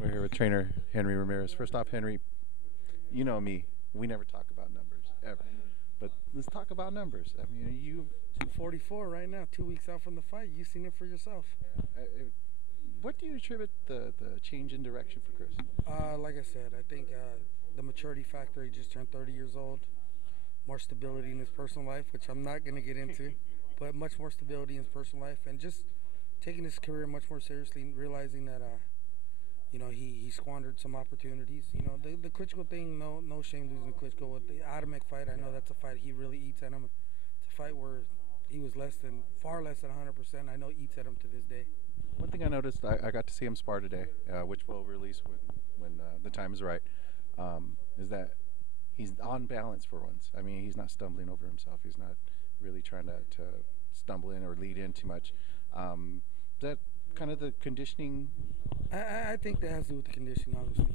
We're here with trainer Henry Ramirez. First off, Henry, you know me. We never talk about numbers, ever. But let's talk about numbers. I mean, you... 244 right now, 2 weeks out from the fight. You've seen it for yourself. What do you attribute the change in direction for Chris? Like I said, I think the maturity factor, he just turned 30 years old. More stability in his personal life, which I'm not going to get into, but much more stability in his personal life. And just taking his career much more seriously and realizing that, he squandered some opportunities. The Klitschko thing, no shame losing Klitschko. With the Adamek fight, I know that's a fight he really eats at him. It's a fight where he was far less than 100%. I know eats at him to this day. One thing I noticed, I got to see him spar today, which we'll release when the time is right, is that he's on balance for once. I mean, he's not stumbling over himself. He's not really trying to stumble in or lead in too much. Is that kind of the conditioning? I think that has to do with the conditioning, obviously.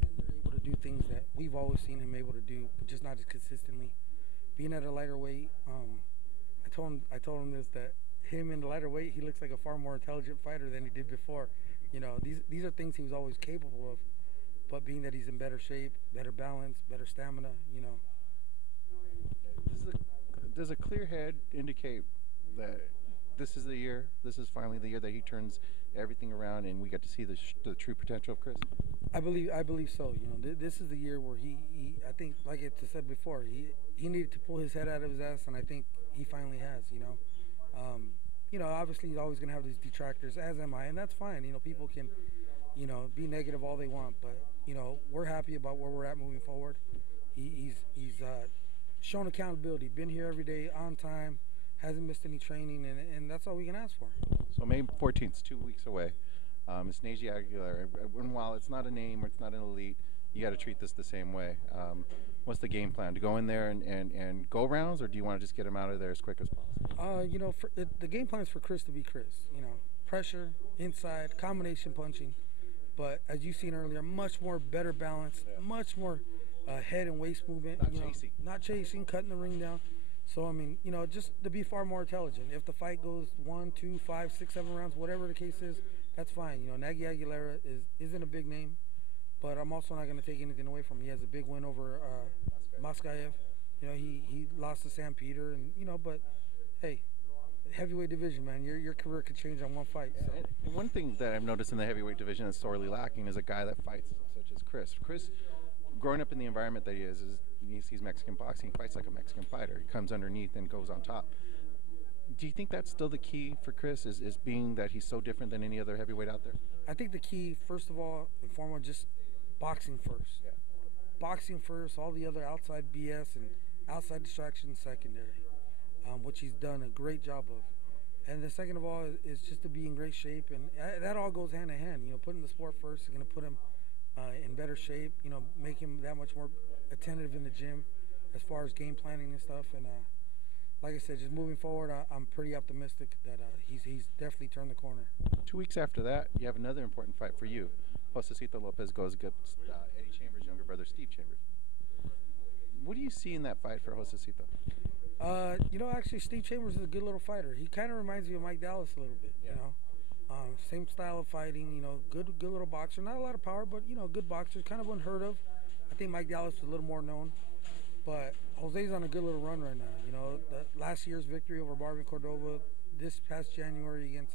He's able to do things that we've always seen him able to do, but just not as consistently. Being at a lighter weight, I told him this, that him in the lighter weight, he looks like a far more intelligent fighter than he did before. These are things he was always capable of, but being that he's in better shape, better balance, better stamina, Does a clear head indicate that this is the year, this is finally the year that he turns everything around and we get to see the true potential of Chris? I believe so. This is the year where he I think, like I said before, he needed to pull his head out of his ass, and I think he finally has. Obviously he's always going to have these detractors, as am I, and that's fine. People can, be negative all they want, but we're happy about where we're at moving forward. He's shown accountability, been here every day on time, hasn't missed any training, and that's all we can ask for. So May 14th, 2 weeks away. It's Neji Aguilar. And while it's not a name or it's not an elite, you got to treat this the same way. What's the game plan? To go in there and go rounds, or do you want to just get him out of there as quick as possible? The game plan is for Chris to be Chris. Pressure, inside, combination punching. But as you've seen earlier, much more better balance, much more head and waist movement. Not chasing, cutting the ring down. So, just to be far more intelligent. If the fight goes 1, 2, 5, 6, 7 rounds, whatever the case is, that's fine. Nagy Aguilera isn't a big name, but I'm also not going to take anything away from him. He has a big win over Moskaev. He lost to Sam Peter, but hey, heavyweight division, man, your career could change on one fight. So. And one thing that I've noticed in the heavyweight division that's sorely lacking is a guy that fights such as Chris. Chris, growing up in the environment that he sees Mexican boxing, he fights like a Mexican fighter. He comes underneath and goes on top. Do you think that's still the key for Chris, is being that he's so different than any other heavyweight out there? I think the key, first of all and foremost, just boxing first. Yeah. Boxing first, all the other outside BS and outside distractions secondary, which he's done a great job of. And the second of all is just to be in great shape, and that all goes hand in hand. Putting the sport first is going to put him in better shape, make him that much more attentive in the gym as far as game planning and stuff. And like I said, just moving forward, I'm pretty optimistic that he's definitely turned the corner. 2 weeks after that, you have another important fight for you. Josecito Lopez goes against Eddie Chambers' younger brother, Steve Chambers. What do you see in that fight for Josecito? Actually, Steve Chambers is a good little fighter. He kind of reminds me of Mike Dallas a little bit, Same style of fighting, good little boxer. Not a lot of power, but, good boxer. Kind of unheard of. I think Mike Dallas was a little more known. But Jose's on a good little run right now. The last year's victory over Marvin Cordova, this past January against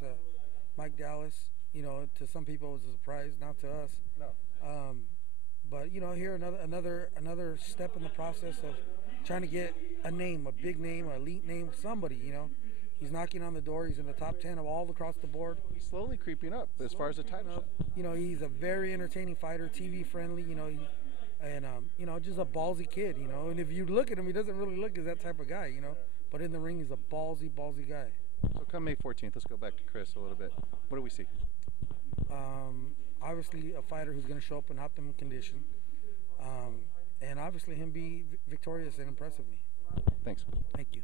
Mike Dallas, to some people it was a surprise, not to us. No. But here another step in the process of trying to get a name, a big name, an elite name, somebody. He's knocking on the door. He's in the top 10 of all across the board. He's slowly creeping up as far as the title shot. He's a very entertaining fighter, TV friendly. And just a ballsy kid. And if you look at him, he doesn't really look as that type of guy. But in the ring, he's a ballsy guy. So come May 14th, let's go back to Chris a little bit. What do we see? Obviously, a fighter who's going to show up in optimum condition, and obviously him be victorious and impressive me. Thanks. Thank you.